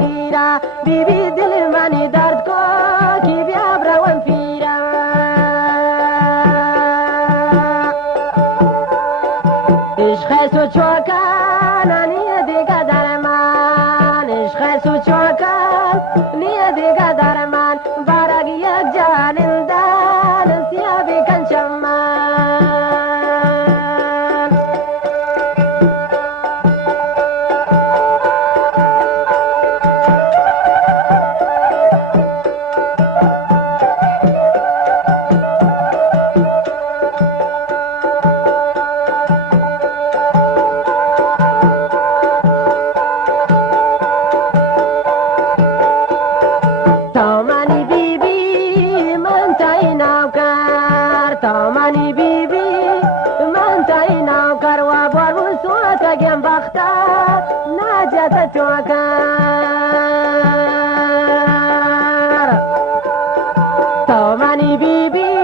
گیرا بی بی دل منی درد کو کی بیا بروم فیرا عشق سو چوکان نیه دیگه در من عشق سو چوکان نیه دیگه در من بارگ یک جانندان سیاه بکن چمان تامانی بی بی من تایی نوکر و بارون سوات گم بختا نجات چوکر تامانی بی بی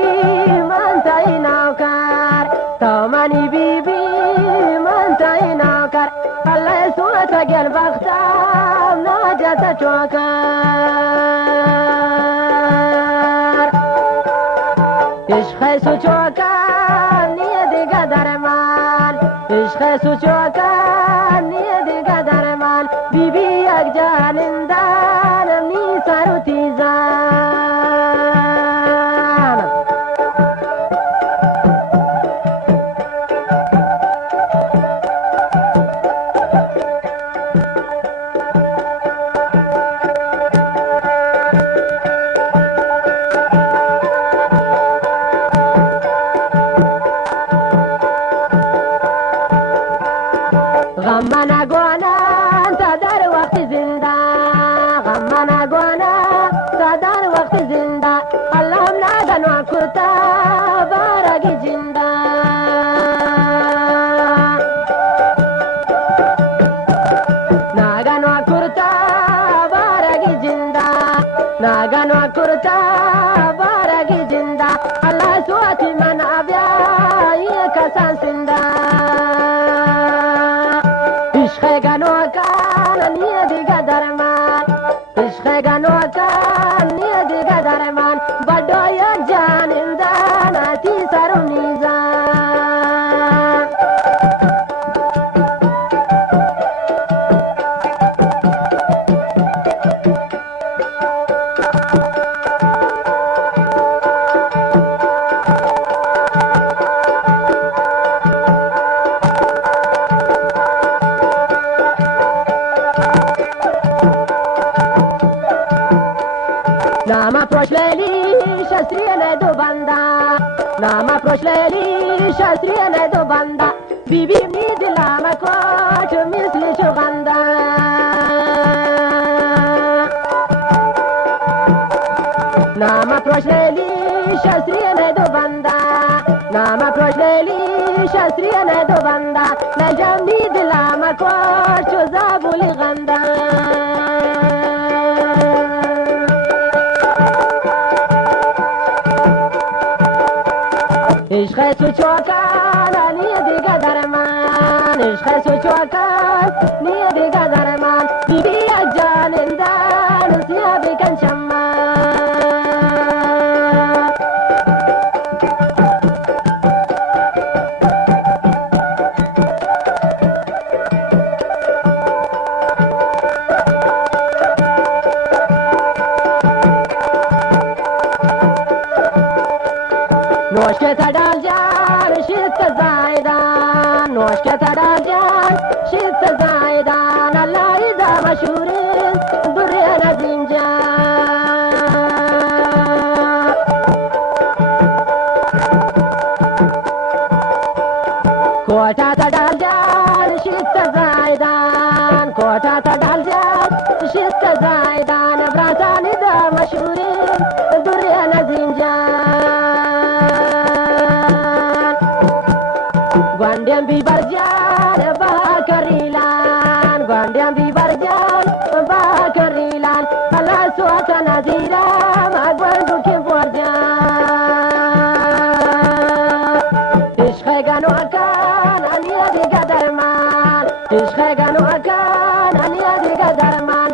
من تایی نوکر تامانی بی بی من تایی نوکر الله سوات گم بختا نجات چوکر عشق سو چوکان نیه دیگه در من عشق سو چوکان نیه دیگه در من بی بی یک جانندانم نی سر و تیزان غم نگوانم تا در وقت زنده غم نگوانم تا در وقت زنده اللهم نگنو کرتا بارگی زنده نگنو کرتا بارگی زنده نگنو کرتا بارگی زنده الله سوات من ابیا یک کسان زنده عشق گنوکان نیه دیگه در من عشق گنوکان نیه دیگه در من بڑای جانندان تی سرم نیزان نام پروشلیلی شستری دو بنده نام پروشلیلی شستری دو بنده بی بی می دلم کوچ مثل چغنده نام پروشلیلی شستری دو بنده نام پروشلیلی شستری دو بنده نجم می دلم کوچ زابولی غنده عشق سو چوکان نیه دیگه در من عشق سو چوکان نیه دیگه در من بی بی یک جانندان سیاه بکن چمان نوش که تدال جان شیط زایدان نوش که تدال جان شیط زایدان الله ایدا مشهورین دوری نظیم جان کوتا تدال جان شیط زایدان کوتا تدال جان شیط زایدان براسان ایدا مشهورین دوری نظیم جان گوندیم بی برجان با کریلان گوندیم بی برجان با کریلان خلاص سوات نزیرم گوندو که برجان عشق گنوکان انیه دیگه در من عشق گنوکان انیه دیگه در من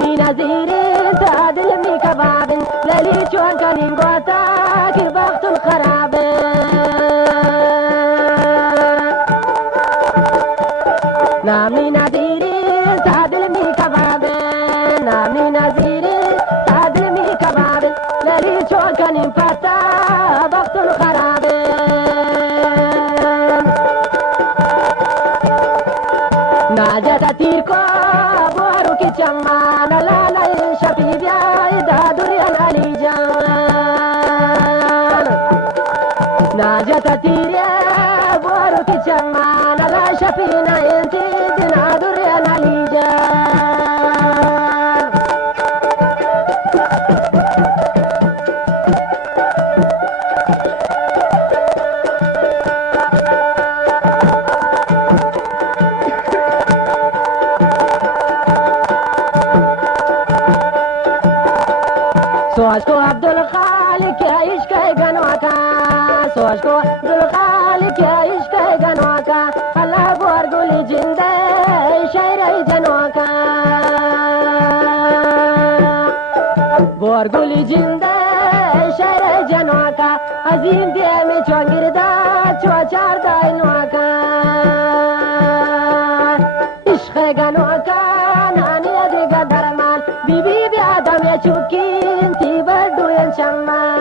نامني نزير تعدل من كباب للي شوان كان قوتا كربخت الخراب نامني نزير تعدل من كباب نامني نزير تعدل من كباب للي شوان كان فتا بخت الخراب ناجت تيركو بورو كي چمان لا لا شفيب يا دا دوريان علي جان ناجت تيريا بورو كي چمان لا شفينا انتي دنا دوريان علي جان سواشكو عبد الخالق يا عشق جنواكا سواشكو عبد الخالق يا عشق جنواكا خلا بورغولي جنده شاعر جنواكا بورغولي جنده شاعر جنواكا عظيم دي می چونگردا چوچار داینواکا عشق جنواکا نانی دیگه درمان بی بی بی آدم یا چوکین تی بردوین شمان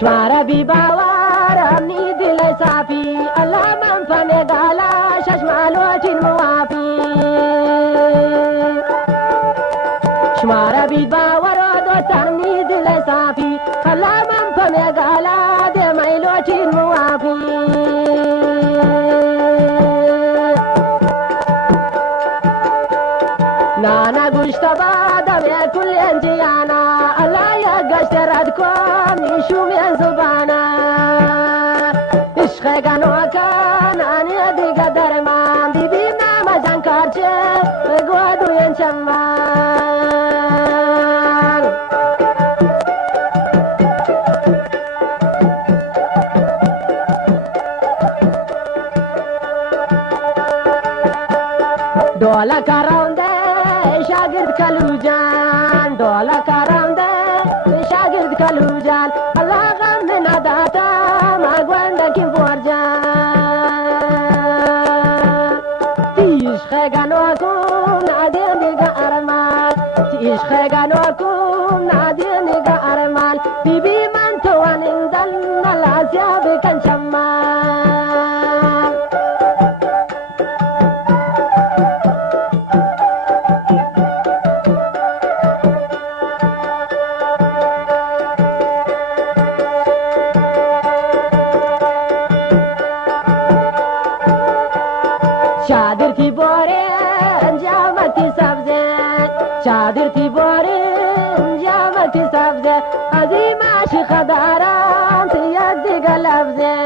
شمارا بی باور امنی دل صافی الله من فهمه گالا ششمالو چین موافی شمارا بی باور دوستانی دل صافی الله من فهمه گالا ده میلو چین موافی نانا گوشت بادم کل انجیانا الله یا گشت رد کن میشوم زبانا عشق گنوکا نانی دیگه درمان دیدیم نام زنکارچه گوادوین چمان دولا کارونده شاگرد کلوجان دولا کارونده شاگرد کلوجان الله غم نداتا ما گوانده کی ورجان تیش خگانوکم نادی نگا ارمان تیش خگانوکم نادی نگا ارمان بی بی من توانین دل نلاسیا بکن شمان चादर थी बोरे जामती सब्जे चादर थी बोरे जामती सब्जे अजीम आशिक दारान यद गलब्जे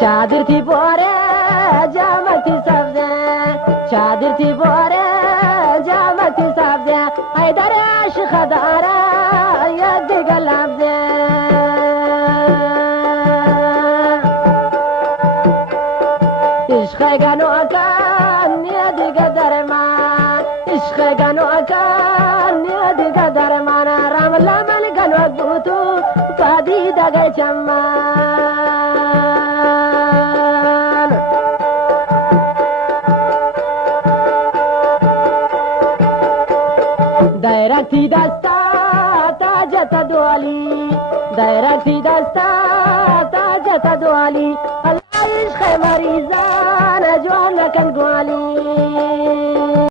चादर थी बोरे जामती सब्जे चादर थी बोरे जामती सब्जे हैदर आशिक दारान यद गलब्जे عشق گنوکا نیادیگه درمان عشق گنوکا نیادیگه درمان رام لمن گنوک بوتو پادی دگه چمان دایرکتی دستا تاجت دوالی دایرکتی دستا تاجت دوالی عشق مریضان جوان لكن قوالي